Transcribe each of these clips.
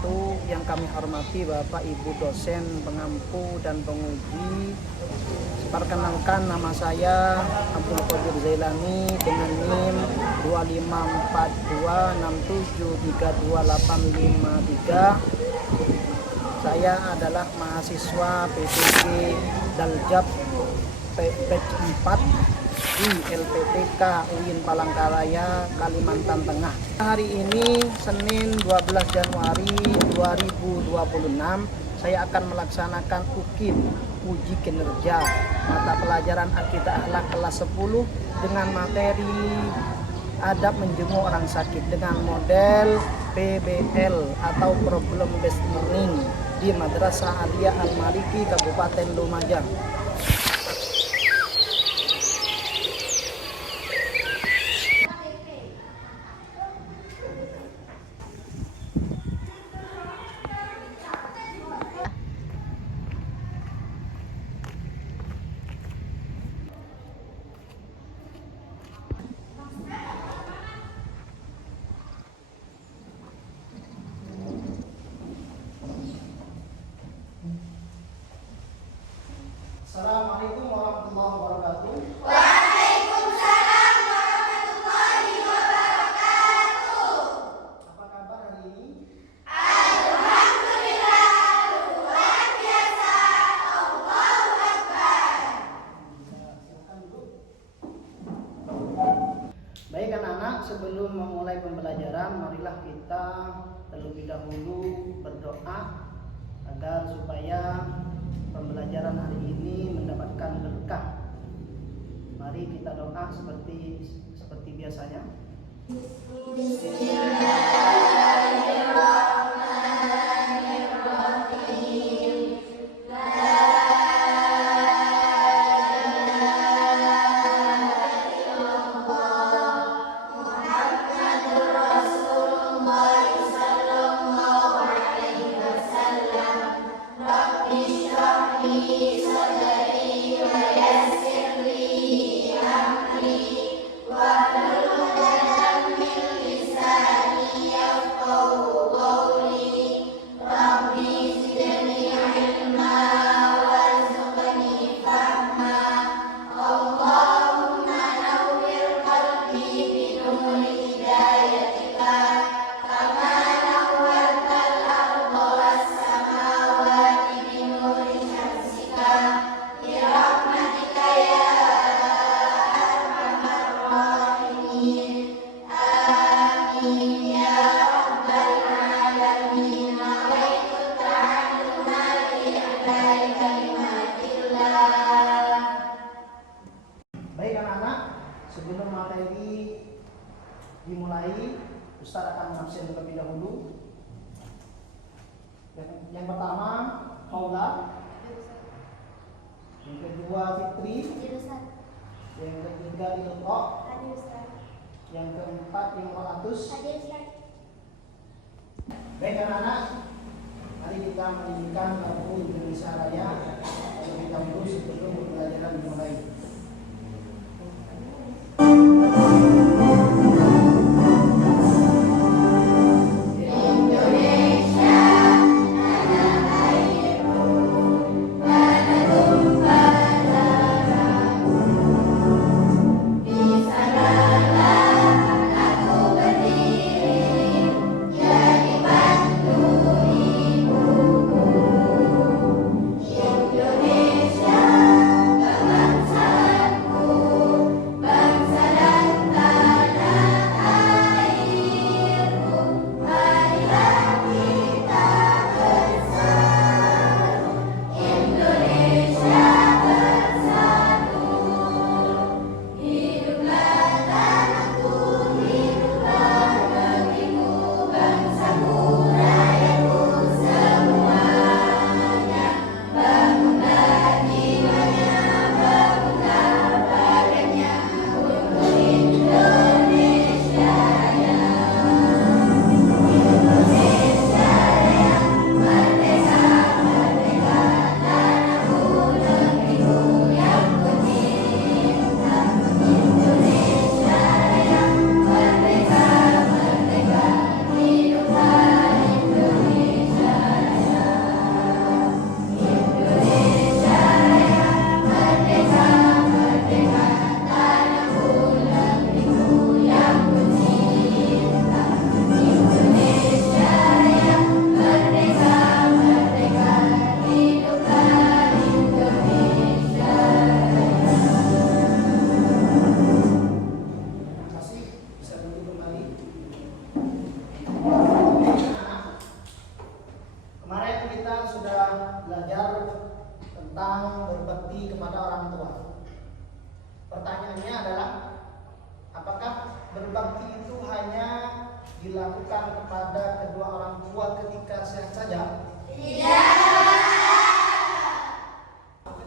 wabarakatuh. Yang kami hormati Bapak Ibu dosen, pengampu dan penguji. Perkenalkan, nama saya Abdul Qadir Zailani dengan NIM 254267328553. Saya adalah mahasiswa PPG Daljab batch 4 di LPTK UIN Palangkaraya, Kalimantan Tengah. Hari ini Senin 12 Januari 2026 saya akan melaksanakan UKIM, uji kinerja mata pelajaran Akidah Akhlak kelas 10 dengan materi adab menjenguk orang sakit dengan model PBL atau Problem Based Learning di Madrasah Aliyah Al-Maliki, Kabupaten Lumajang. Assalamualaikum warahmatullahi wabarakatuh. Waalaikumsalam warahmatullahi wabarakatuh. Apa kabar hari ini? Alhamdulillah, luar biasa. Allahu Akbar. Silakan duduk. Baik anak-anak, sebelum memulai pembelajaran, marilah kita terlebih dahulu berdoa agar supaya pembelajaran hari ini mendapatkan berkah. Mari kita doa seperti biasanya. Bismillahirrahmanirrahim. Baik anak-anak, sebelum materi dimulai, Ustaz akan mengabsen terlebih dahulu. Yang pertama, Haula. Yang kedua, Fitri. Yang ketiga, Ilqa. Yang keempat, Imro'atus. Baik anak-anak, mari kita menyanyikan lagu Indonesia Raya terlebih dahulu sebelum pembelajaran dimulai. Indonesia, bangsa kita sudah belajar tentang berbakti kepada orang tua. Pertanyaannya adalah, apakah berbakti itu hanya dilakukan kepada kedua orang tua ketika sehat saja?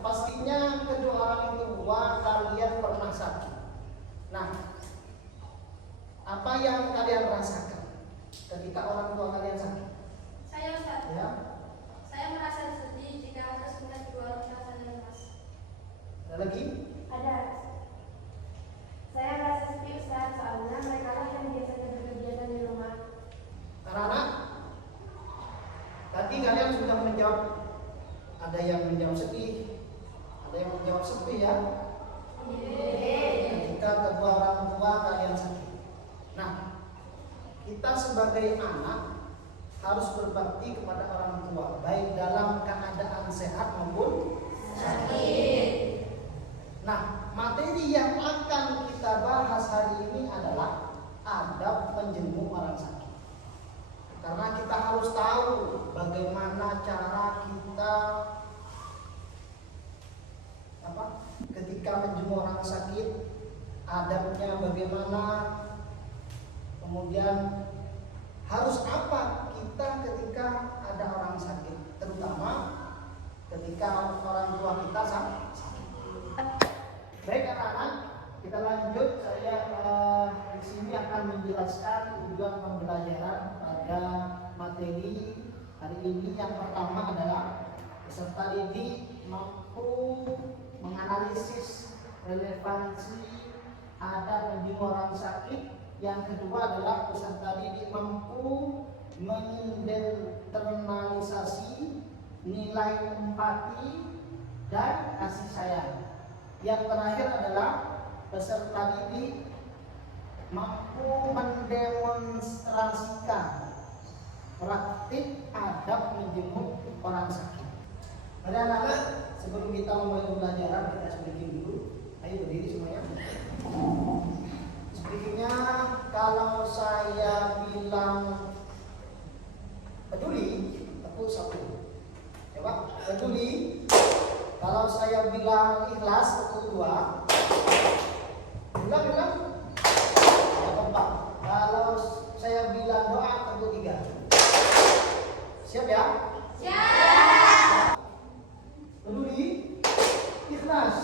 Pastinya kedua orang tua kalian pernah sakit. Nah, apa yang kalian rasakan ketika orang tua kalian sakit? Saya Ustaz. Ya, Saya merasa sedih jika harus melihat kedua orang tua saya lemas. ada lagi? Ada. Saya merasa sedih Ustaz, soalnya mereka lah yang biasanya berkegiatan di rumah. Anak-anak, tadi kalian sudah menjawab. Ada yang menjawab sedih, ada yang menjawab sepi ya. Ketika kedua orang tua kalian sakit. Nah, kita sebagai anak harus berbakti kepada orang tua, baik dalam keadaan sehat maupun sakit. Nah, materi yang akan kita bahas hari ini adalah adab menjenguk orang sakit. Karena kita harus tahu bagaimana cara kita ketika menjenguk orang sakit, adabnya bagaimana, kemudian harus apa kita ketika ada orang sakit, terutama ketika orang tua kita sakit. Baik anak-anak, kita lanjut. Saya di sini akan menjelaskan tujuan pembelajaran pada materi hari ini. Yang pertama adalah peserta didik mampu menganalisis relevansi adab menjenguk orang sakit. Yang kedua adalah peserta didik mampu menginternalisasi nilai empati dan kasih sayang. Yang terakhir adalah peserta didik mampu mendemonstrasikan praktik adab menjenguk orang sakit. Pada anak-anak, sebelum kita memulai pembelajaran, kita speaking dulu. Ayo berdiri semuanya. Speakingnya, kalau saya bilang peduli, tepuk satu. Coba peduli. Kalau saya bilang ikhlas, tepuk dua. Bilang. Empat. Kalau saya bilang doa, tepuk tiga. Siap ya? Siap. Peduli, ikhlas,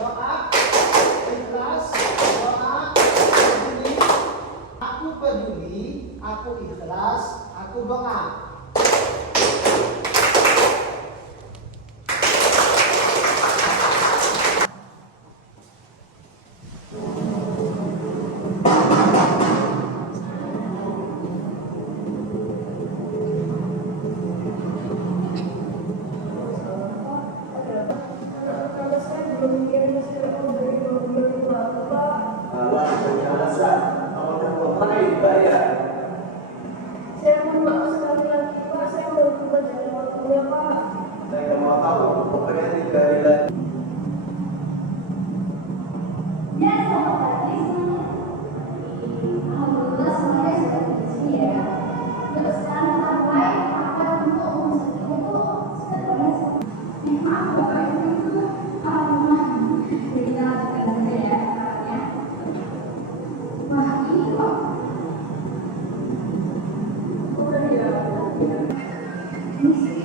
doa, ikhlas, doa, peduli. Aku peduli, aku ikhlas, aku doa. Saya mohon maaf sekali lagi Pak, saya baru keluar dari waktunya Pak. Saya mau tahu pokoknya tidak ada. Ya, selamat pagi semuanya. Alhamdulillah semuanya sudah di sini ya. Terus sekarang kita mulai apa untuk memusnahkan itu sebenarnya. Maaf Bapak Ibu, kita lakukan saja ya. Wah ini kok. Udah ya. Ini sih.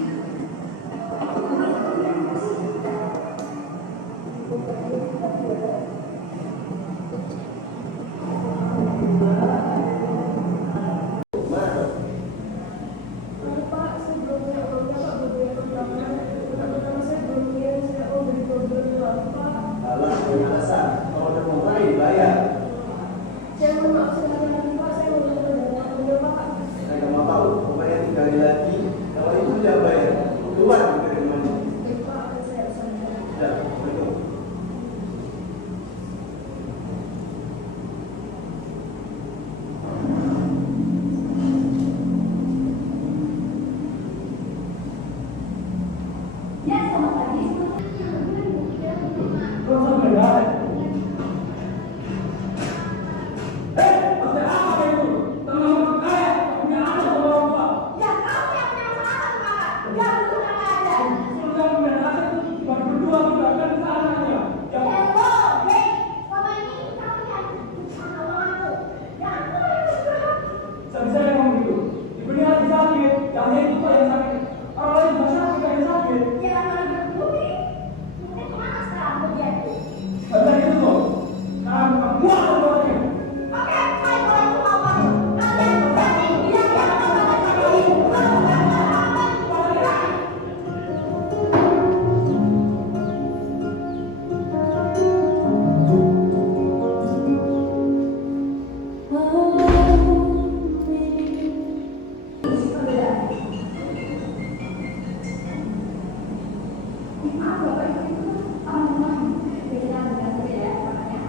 Maaf Bapak Ibu itu orang pikiran dengan saya makanya.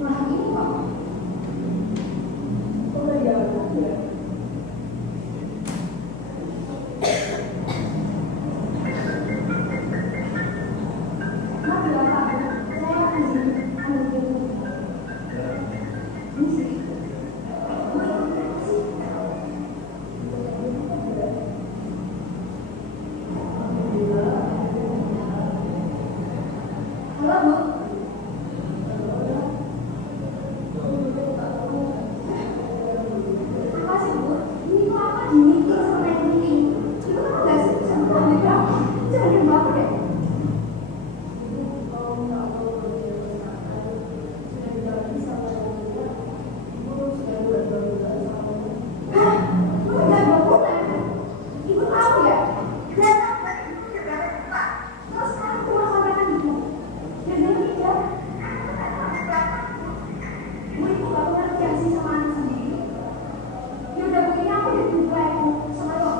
Nah ini kok. Oh ya betul. Maaf ya Pak, saya izin ambil dulu. Ini sih. Halo Bu. Apa sih Bu? Ini kok apa di meeting sama yang meeting? Itu kan nggak sih sama mereka? Jangan yang bapak deh. Hah? Udah 2 bulan? Ibu tahu ya? Terus sekarang cuma sampaikan gitu. Dan dia mikir, Bu itu gak pengertian sih sama anak sendiri. Ya udah begini aku jadi buka ibu sama lo.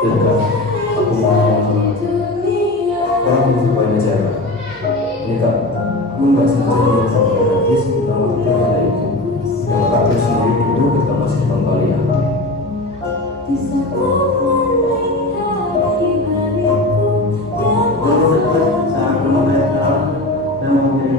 Dekat, aku mau ngomong orang itu banyak cara. Ini kak, aku nggak sengaja yang sampai gratis kalau aku ada itu. Dan kakek sendiri itu kita masih kalian. Sangat membayar dan memberi.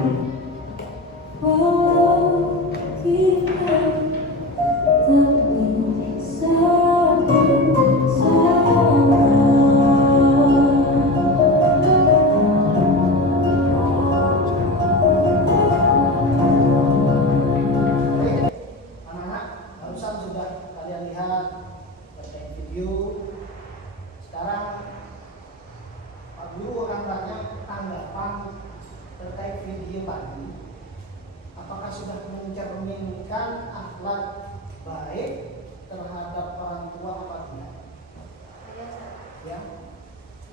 Baik, anak-anak, barusan sudah kalian lihat terkait video. Sekarang Pak Guru akan tanya tanggapan terkait video tadi. Apakah sudah mencerminkan akhlak baik terhadap orang tua apa tidak? Ya,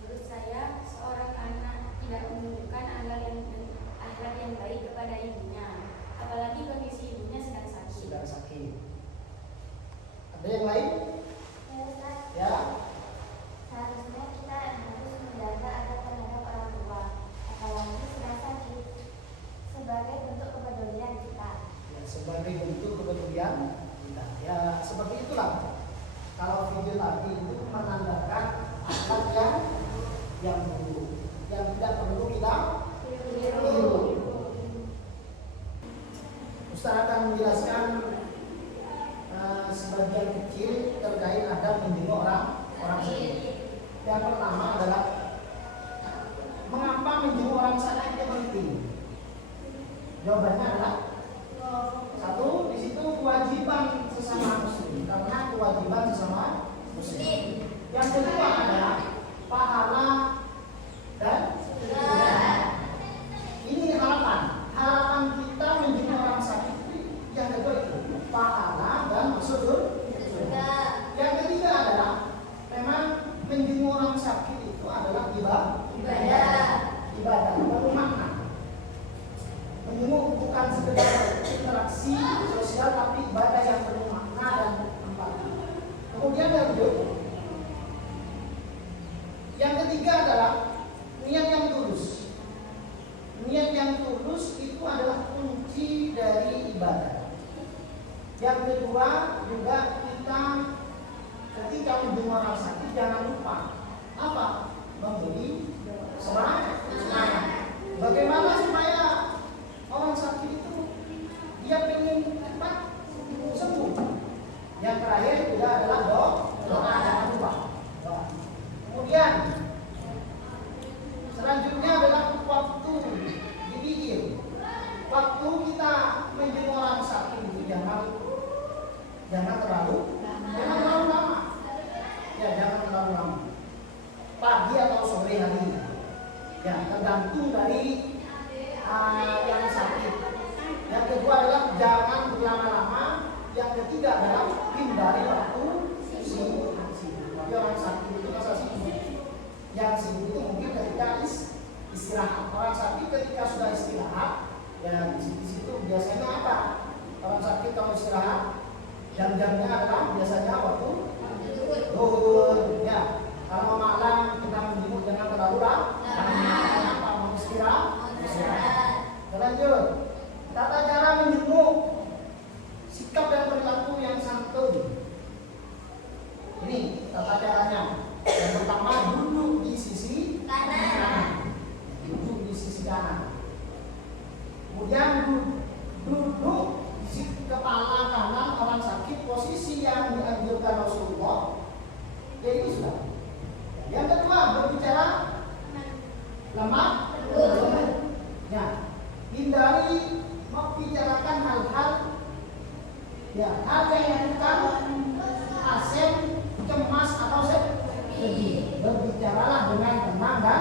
Menurut saya, seorang anak tidak menunjukkan akhlak yang baik kepada ibunya, apalagi kondisi ibunya sedang sakit. sudah sakit. Ada yang lain? Ya Ustaz, Ya, seharusnya kita harus menjaga adab terhadap orang tua, apalagi sedang sakit, sebagai bentuk kepedulian kita. ya sebagai bentuk kepedulian kita. Ya, seperti itulah. Kalau video tadi itu menandakan akhlak yang buruk, yang tidak perlu kita tiru. Ustaz akan menjelaskan sebagian kecil terkait adab menjenguk orang sakit. Yang pertama adalah mengapa menjenguk orang sakit itu penting? Jawabannya adalah satu, di situ kewajiban sesama muslim, karena kewajiban sesama muslim. Yang kedua adalah pahala dan ini harapan kita menjenguk orang sakit. Yang kedua itu pahala dan masuk surga. Yang ketiga adalah memang menjenguk orang sakit itu adalah ibadah penuh makna. Menjenguk bukan sekedar interaksi sosial, tapi ibadah yang penuh makna dan empati. Kemudian yang ketiga adalah niat yang tulus. Niat yang tulus itu adalah kunci dari ibadah. Yang kedua juga kita ketika menjenguk orang sakit jangan lupa apa? Memberi semangat. Bagaimana supaya orang sakit itu dia ingin cepat kita menjenguk orang sakit itu jangan terlalu lama. Ya, jangan terlalu lama. Pagi atau sore hari. Ya, tergantung dari yang sakit. Yang kedua adalah jangan berlama-lama. Yang ketiga adalah hindari waktu sibuk. Tapi orang sakit itu masa sibuk. Yang sibuk itu mungkin ketika istirahat. Orang sakit ketika sudah istirahat, ya di situ biasanya apa? Orang sakit kalau istirahat, jam-jamnya adalah biasanya waktu zuhur. Ya, kalau malam kita menjenguk jangan terlalu lama. Kenapa? Mau istirahat. Lanjut. Tata cara menjenguk, sikap dan perilaku yang santun. Ini tata caranya. Yang pertama, duduk di sisi kanan. Duduk di sisi kanan. Kemudian duduk di kepala kanan orang sakit, posisi yang dianjurkan Rasulullah. Jadi sudah. Yang kedua, berbicara lemah. Ya, hindari membicarakan hal-hal hal yang bukan asem, cemas atau sedih. Berbicaralah dengan tenang dan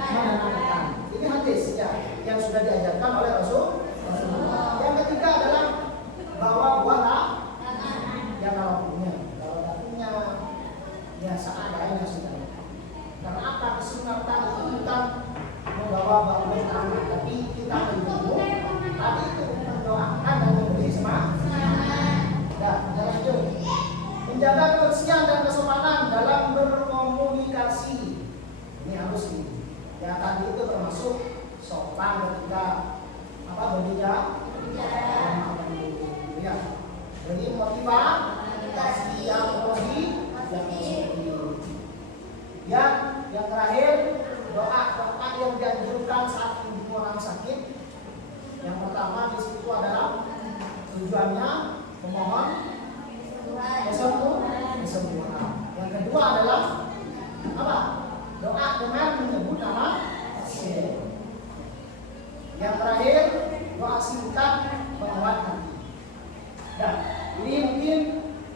menenangkan. Ini hadis ya, yang sudah diajarkan oleh Rasulullah. Yang ketiga adalah bawa buah yang kalau punya, ya seadanya sudah. Karena apa? Kesunatan itu bukan membawa buah tangan, tapi kita menjenguk. Tadi itu mendoakan dan memberi semangat. Dan lanjut. Menjaga kebersihan dan kesopanan dalam berkomunikasi. Ini harus ini. Ya tadi itu termasuk sopan ketika berbicara. Ya. Jadi motivasi yang yang terakhir doa yang dianjurkan saat menjenguk orang sakit. Yang pertama di situ adalah tujuannya memohon kesembuhan. Yang kedua adalah apa? Doa dengan menyebut nama pasien. Yang terakhir doa singkat penguat hati. Dan ini mungkin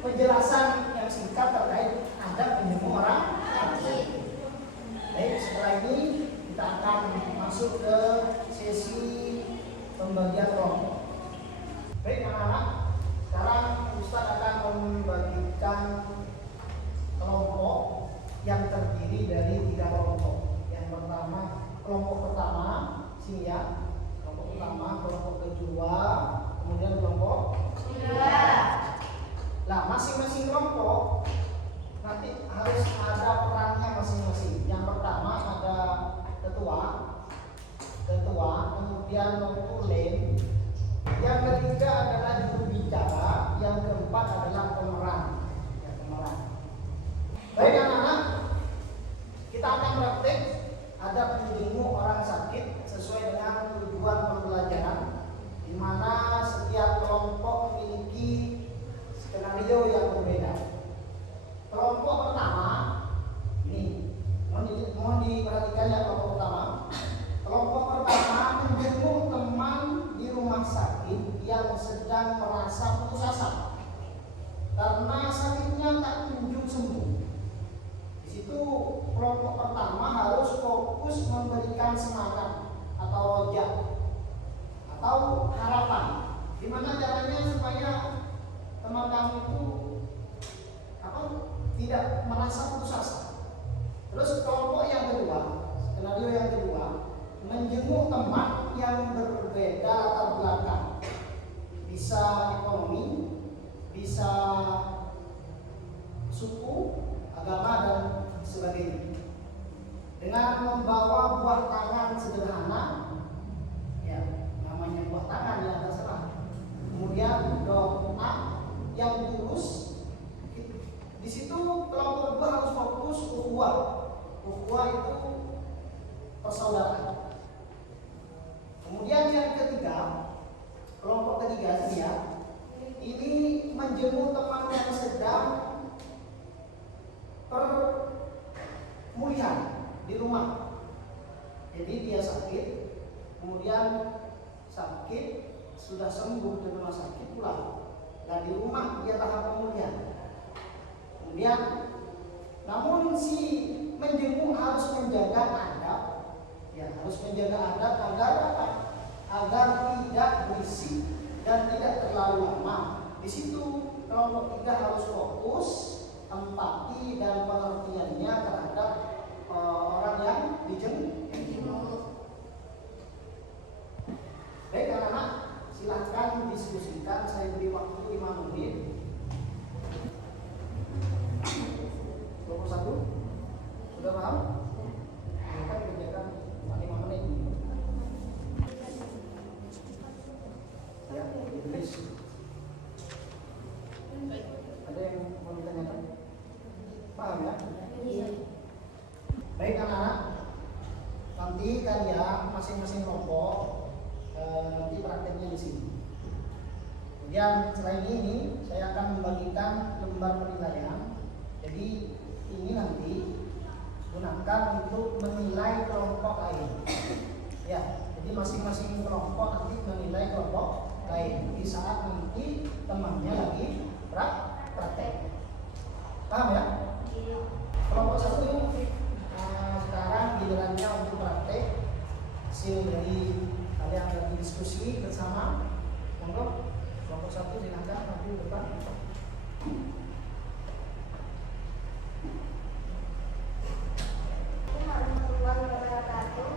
penjelasan yang singkat terkait adab menjenguk orang sakit. Baik, setelah ini kita akan masuk ke sesi pembagian kelompok. Baik anak-anak, sekarang Ustaz akan membagikan kelompok yang terdiri dari 3 kelompok. Yang pertama, kelompok pertama, sini ya. Kelompok pertama, kelompok kedua, kemudian kelompok kedua. Nah, masing-masing kelompok nanti harus ada perannya masing-masing. Yang pertama ada ketua, kemudian notulen. Yang ketiga adalah juru bicara, yang keempat adalah pemeran. Baik anak-anak, kita akan praktek adab menjenguk orang sakit sesuai dengan tujuan pembelajaran, di mana setiap kelompok memiliki skenario yang berbeda. Kelompok pertama, ini mohon diperhatikan ya kelompok pertama. Kelompok pertama menjenguk teman di rumah sakit yang sedang merasa putus asa karena sakitnya tak kunjung sembuh. Di situ kelompok pertama harus fokus memberikan semangat atau rojak atau harapan. Gimana caranya supaya teman kamu itu tidak merasa putus asa. Terus kelompok yang kedua, skenario yang kedua, menjenguk teman yang berbeda latar belakang, bisa ekonomi, bisa suku, agama dan sebagainya, dengan membawa buah tangan sederhana, ya namanya buah tangan ya terserah. Kemudian doa yang tulus. Di situ kelompok kedua harus fokus ukhuwah. Ukhuwah itu persaudaraan. Kemudian yang ketiga, sudah sembuh di rumah sakit pula, nah di rumah dia tahap pemulihan. Kemudian, namun si menjenguk harus menjaga adab, ya harus menjaga adab agar apa? Agar tidak berisik dan tidak terlalu lama. Di situ kelompok 3 harus fokus, empati dan pengertiannya terhadap orang yang dijenguk. Baik anak-anak, silahkan diskusikan. Saya beri waktu 5 menit. 21 sudah paham? Kita kerjakan 5 menit. Ya, Idris. Ada yang mau ditanyakan? Paham ya? Baik anak-anak, nanti kalian masing-masing kelompok nanti prakteknya di sini. Kemudian selain ini saya akan membagikan lembar penilaian. Jadi ini nanti gunakan untuk menilai kelompok lain. Ya, jadi masing-masing kelompok nanti menilai kelompok lain di saat nanti temannya lagi praktek. Paham ya? Kelompok 1 sekarang gilirannya untuk praktek hasil dari kalian lagi diskusi bersama. Monggo kelompok 1 silakan maju depan.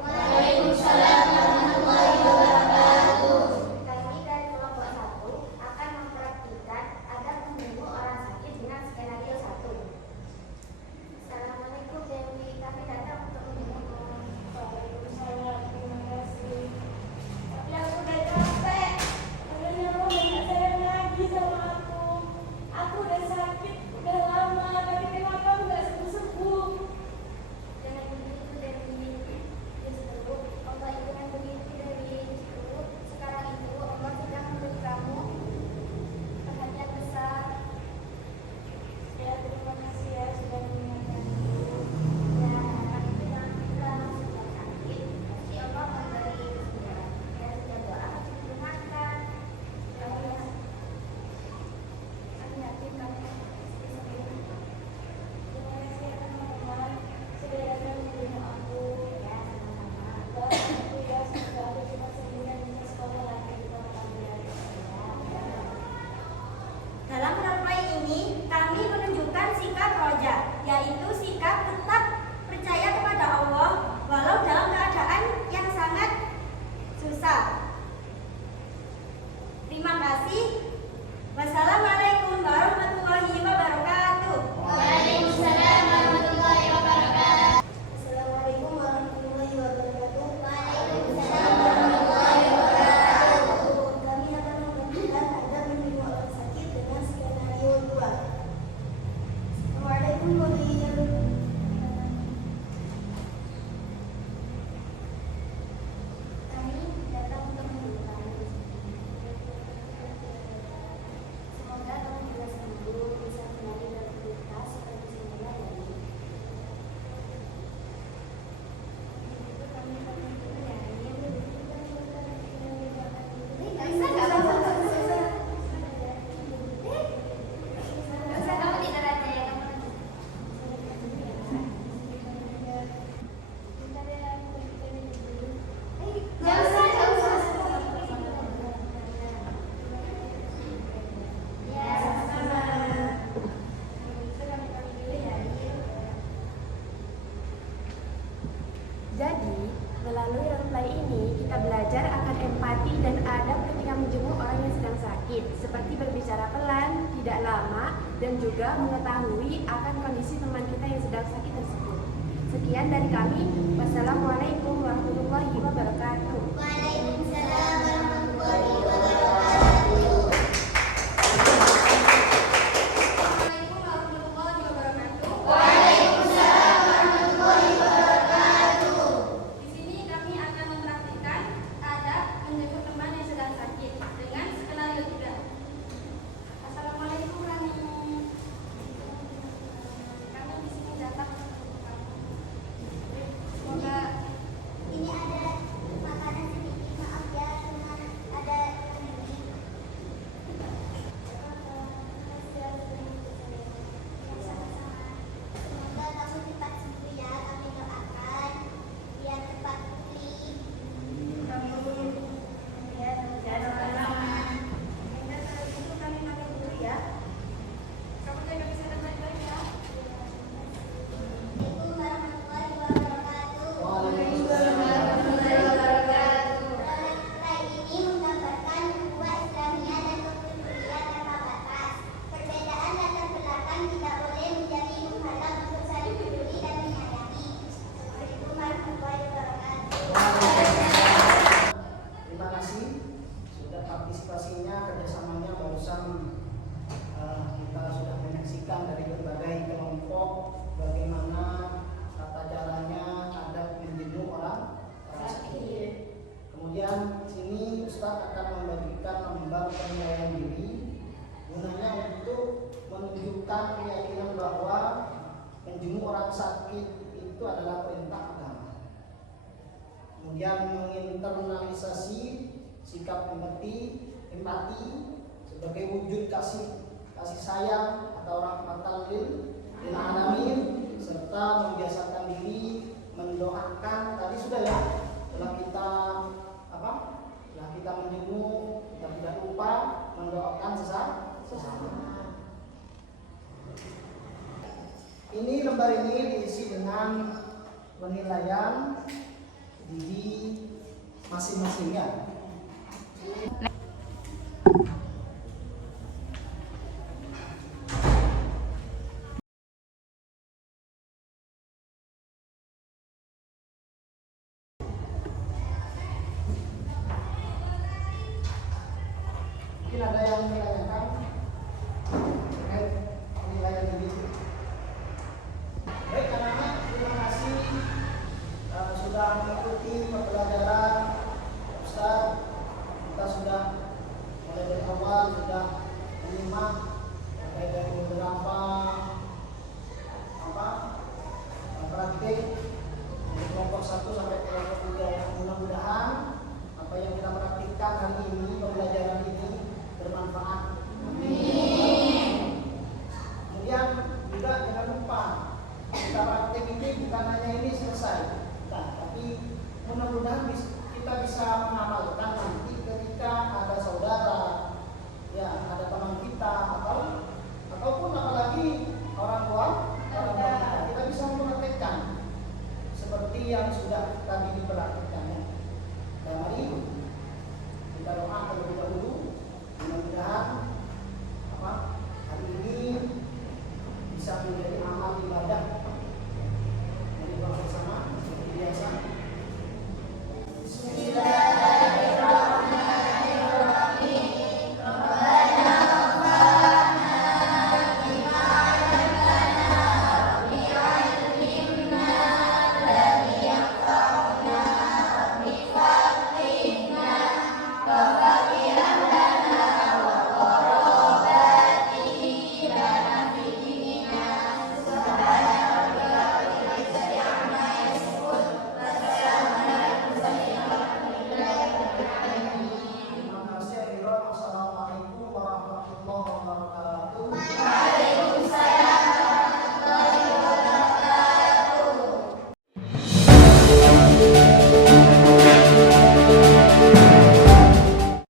Waalaikumsalam warahmatullahi wabarakatuh. Kami dari kelompok 1 akan mempraktikkan adab menjenguk orang sakit dengan skenario 1. Assalamualaikum Dewi, kami datang untuk menjengukmu. Waalaikumsalam, terima kasih. Tapi aku udah capek. Katanya lo gak sayang lagi sama aku. Aku udah sakit, udah lama, tapi kenapa aku gak sembuh-sembuh? Jangan begitu Dewi. Justru Allah itu yang begitu Dewi. Justru sekarang itu Allah sedang memberi kamu perhatian besar. Ya, terima kasih ya sudah mengingatkanku. Ya, harapan itu jangan kita langsung sakit. Pasti Allah memberi kesembuhan. Ya, setiap doa harus didengarkan. Ya, ya. Kami yakin kamu pasti sembuh. Terima kasih ya teman-teman sudah datang menjenguk aku. Ya, sama-sama. Doa aku ya semoga aku cepat sembuh dan bisa sekolah lagi di tempat kamu ya. Ya. Dalam rangkai ini, kami menunjukkan sikap roja, yaitu sikap tetap percaya kepada Allah walau dalam keadaan yang sangat susah. Terima kasih. Wassalamualaikum warahmatullahi wabarakatuh. Waalaikumsalam warahmatullahi wabarakatuh. Assalamualaikum warahmatullahi wabarakatuh. Waalaikumsalam warahmatullahi wabarakatuh. Kami akan mempraktikkan adab menjenguk orang sakit dengan skenario 2. Assalamualaikum warahmatullahi wabarakatuh. Kami datang untuk menjenguk. Semoga kamu bisa sembuh, bisa kembali beraktivitas seperti semula lagi. Itu kami pamit dulu ya. Kamu tidur aja ya kamu. Ya, sama-sama. Itu kami pamit dulu ya. Jadi, melalui role ini kita belajar akan empati dan adab ketika menjenguk orang yang sedang sakit, seperti berbicara pelan, tidak lama, dan juga mengetahui akan kondisi teman kita yang sedang sakit tersebut. Sekian dari kami. Wassalamualaikum warahmatullahi wabarakatuh. Waalaikumsalam warahmatullahi wabarakatuh. Assalamualaikum warahmatullahi wabarakatuh. Waalaikumsalam warahmatullahi wabarakatuh. Di sini kami akan mempraktikkan adab menjenguk teman yang sedang sakit dengan skenario 3. Assalamualaikum Rani. Kami di sini datang untuk kamu. Semoga Ini ada makanan sedikit. memberikan lembar penilaian diri gunanya untuk menunjukkan keyakinan bahwa menjenguk orang sakit itu adalah perintah agama. Kemudian menginternalisasi sikap empati sebagai wujud kasih sayang atau rahmatan lil alamin, serta membiasakan diri mendoakan. Tadi sudah ya, setelah kita menjenguk, kita tidak lupa mendoakan sesama. Ini lembar ini diisi dengan penilaian diri masing-masingnya. Mungkin ada yang bertanya.